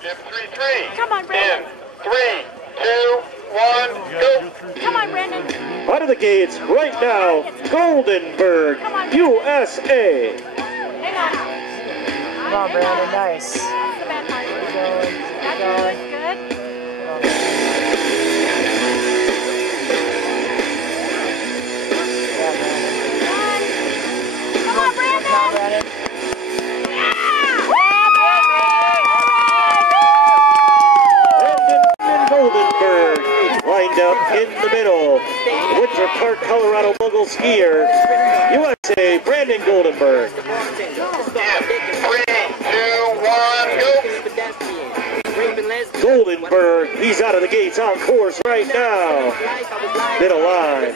Come on, Brandon. In 3, 2, 1, go. Come on, Brandon. Out of the gates right now, Goldenberg, USA. Hang on. Come on, Brandon, nice. That's the bad part. Keep going, keep going. Good. Yeah, Brandon. Come on, Brandon. Come on, Brandon. Brandon Goldenberg lined up in the middle. Winter Park, Colorado mogul skier, USA, Brandon Goldenberg. In 3, 2, 1, go. Goldenberg, he's out of the gates on course right now. Middle line.